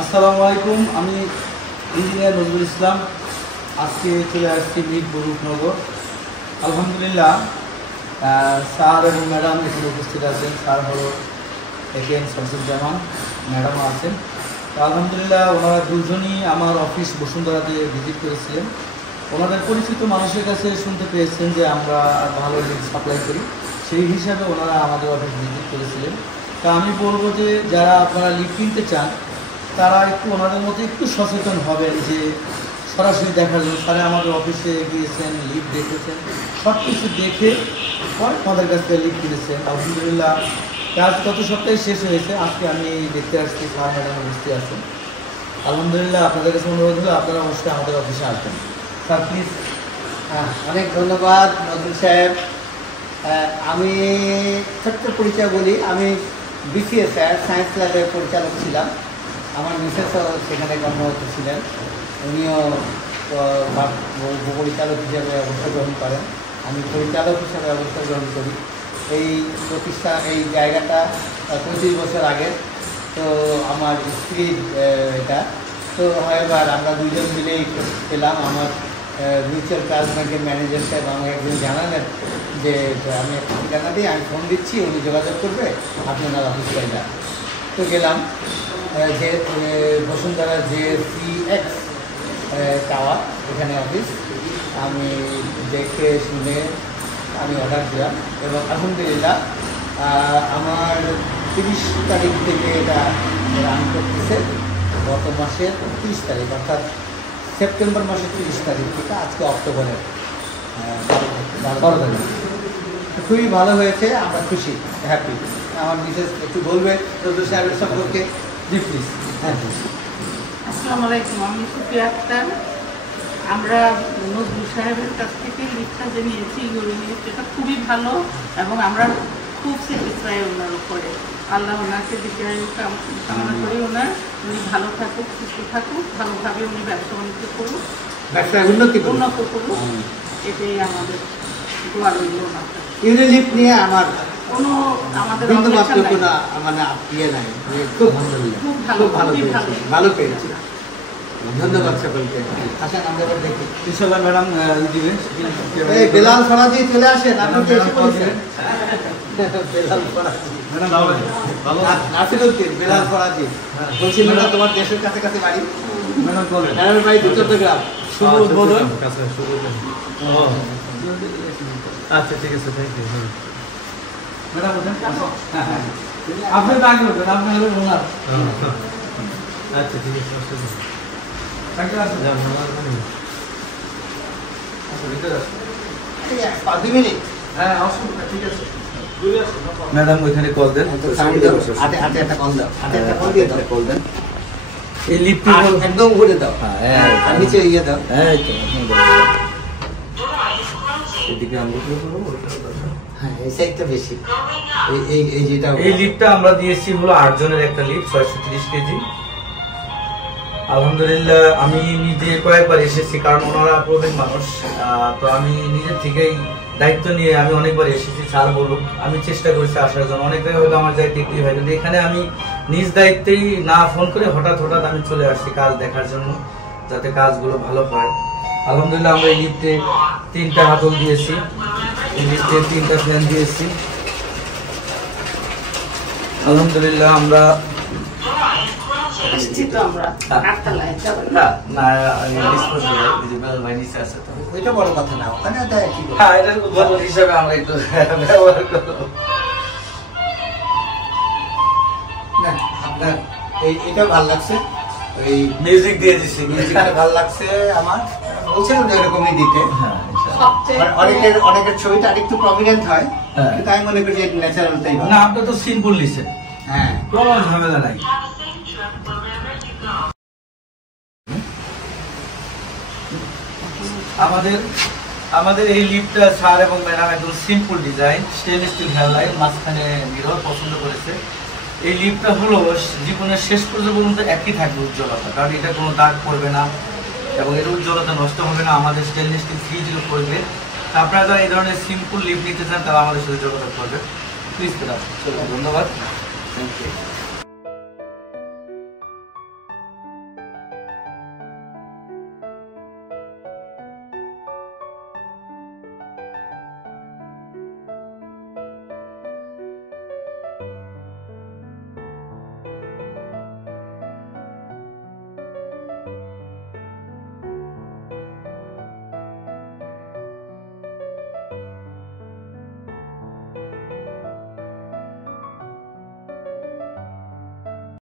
আসসালামু আলাইকুম। আমি ইঞ্জিনিয়ার নজরুল ইসলাম। আজকে চলে আসছি মিট বরুকনগর। আলহামদুলিল্লাহ, স্যার এবং ম্যাডাম এখানে উপস্থিত আছেন। স্যার হলো একেএম শামসুজ্জামান, ম্যাডামও আছেন। তো আলহামদুলিল্লাহ, ওনারা দুজনই আমার অফিস বসুন্ধরাতে ভিজিট করেছিলেন। ওনাদের পরিচিত মানুষের কাছে শুনতে পেয়েছেন যে আমরা ভালো লিড সাপ্লাই করি, সেই হিসাবে ওনারা আমাদের অফিস ভিজিট করেছিলেন। তা আমি বলবো যে যারা আপনারা লিড কিনতে চান তারা একটু ওনাদের মধ্যে একটু সচেতন হবেন, যে সরাসরি দেখার জন্য। স্যারে আমাদের অফিসে গিয়েছেন, লিড দেখেছেন, সব কিছু দেখে পরে আমাদের কাছ থেকে লিড কিনেছেন। আলহামদুলিল্লাহ, কাজ গত সপ্তাহে শেষ হয়েছে। আজকে আমি দেখতে আসছি স্যার ম্যাডাম বসতে আছেন। আলহামদুলিল্লাহ, আপনাদের কাছে অনুরোধ হলো আপনারা অবশ্যই আমাদের অফিসে আসবেন। Sir please. অনেক ধন্যবাদ নজরুল সাহেব। আমি ছোট্ট পরিচয় বলি। আমি বিসিএস সায়েন্স ল্যাবের পরিচালক ছিলাম। আমার মিসেসও সেখানে কর্মরত ছিলেন। উনিও পরিচালক হিসেবে অবস্থা গ্রহণ করেন, আমি পরিচালক হিসেবে অবস্থা গ্রহণ করি। এই প্রতিষ্ঠান, এই জায়গাটা 25 বছর আগে তো আমার স্ত্রীর এটা তো হয়বার আমরা দুজন মিলেই পেলাম। আমার মিউচুয়াল ট্রাস্ট ব্যাংকের ম্যানেজার সাহেব আমাকে একদিন জানালেন যে আমি একটা ঠিকানা দিই, আমি ফোন দিচ্ছি, উনি যোগাযোগ করবে, আপনি ওনার অফিস যান। তো গেলাম, যে বসুন্ধরা JCX টাওয়ার, এখানে অফিস। আমি দেখে শুনে আমি অর্ডার দিলাম এবং আলহামদুলিল্লাহ আমার 30 তারিখ থেকে এটা রান করতেছে। গত মাসের 30 তারিখ, অর্থাৎ সেপ্টেম্বর মাসের 30 তারিখ থেকে আজকে অক্টোবরের 12 তারিখ। খুবই ভালো হয়েছে, আমরা খুশি, হ্যাপি। আমার বিশেষ একটু বলবে নজরুল সাহেবের সম্পর্কে? জি প্লিজ। হ্যাঁ। আসসালামু আলাইকুম, আমি সুফিয়া আক্তার। আমরা নজরুল সাহেবের কাছ থেকে লিডটা যে নিয়েছি, এটা খুবই ভালো এবং আমরা খুব স্যাটিসফাই ওনার উপরে। আল্লাহ ওনাকে দীর্ঘায়ু কামনা করি, উনি ভালো থাকুক, সুস্থ থাকুক, ভালোভাবে উনি ব্যবসা বাণিজ্য করুক, ব্যবসায় উন্নত করুক, এটাই আমাদের দোয়া রইল। ইউনিলিপ নিয়ে আমার কোনো আমাদের মানে ইয়ে নাই, খুব ভালো পেয়েছি। ধন্যবাদ সকলকে। আসেন আমরা দেখি। ইনশাআল্লাহ ম্যাডাম দিবেন। বেলাল ফরাজি চলে আসেন। আপনি এসে পড়েছেন। বেলাল ফরাজি, নাসিরউদ্দিন বেলাল ফরাজি বলছিলেন না তোমার দেশের কাছে কাছে বাড়ি? ম্যাডামের বাড়ি চট্টগ্রাম। শুভ উদ্বোধন। আচ্ছা ঠিক আছে, থ্যাংক ইউ। ম্যাডাম হ্যাঁ হ্যাঁ, আপনি তো আগে বলবেন, আপনি হলেন ওনার। আচ্ছা ঠিক আছে, অসুবিধা নেই। ম্যাডাম ওইখানে কল দেন, এই লিফট একদম উপরে দাও, আর নিচে ইয়ে দাও। এদিকে আমরা হ্যাঁ, এই সাইডটা বেশি। এই যেটা এই লিফটটা আমরা দিয়েছি হলো 8 জনের একটা লিফট, 630 কেজি। আলহামদুলিল্লাহ, আমি নিজে কয়েকবার এসেছি, কারণ ওনারা প্রবীণ মানুষ। তো আমি নিজের থেকেই দায়িত্ব নিয়ে আমি অনেকবার এসেছি। স্যার বলুক, আমি চেষ্টা করেছি আসার জন্য। অনেক জায়গায় হয়তো আমার যাইতে একটু হয়, কিন্তু এখানে আমি নিজ দায়িত্বেই না ফোন করে হঠাৎ আমি চলে আসছি কাজ দেখার জন্য, যাতে কাজগুলো ভালো হয়। আলহামদুলিল্লাহ, আমরা এই লিফটে 3টা হাতল দিয়েছি, এই লিফটে 3টা ফ্যান দিয়েছি। আলহামদুলিল্লাহ, আমরা বড় কথা না, ওখানে হিসাবে আমরা একটু ব্যবহার করবো। আপনার এটা ভালো লাগছে, এই মিউজিক দিয়ে দিচ্ছি, মিউজিকটা ভালো লাগছে আমার। বলছেন এরকমই দিতে। অনেকের ছবিটা আরেকটু প্রমিনেন্ট হয়, কিন্তু আমি মনে করি যে ন্যাচারালটাই ভালো। না, আপনি তো সিম্পল লিখছেন। হ্যাঁ, কোনো ঝামেলা নাই। আমাদের এই লিফটটা স্যার এবং ম্যাডাম একদম simple design, stainless steel headlight, মাঝখানে মিরর পছন্দ করেছে। এই লিফটটা হলো জীবনের শেষ পর্যন্ত একই থাকবে উজ্জ্বলতা, কারণ এটা কোনো দাগ পড়বে না এবং এর উজ্জ্বলতা নষ্ট হবে না। আমাদের স্টেনলেস স্টিল ফ্রিজও করবে। আপনারা যারা এই ধরনের সিম্পল লিফট নিতে চান তারা আমাদের সাথে যোগাযোগ করবেন। প্লিজ ম্যাডাম, ধন্যবাদ, থ্যাংক ইউ।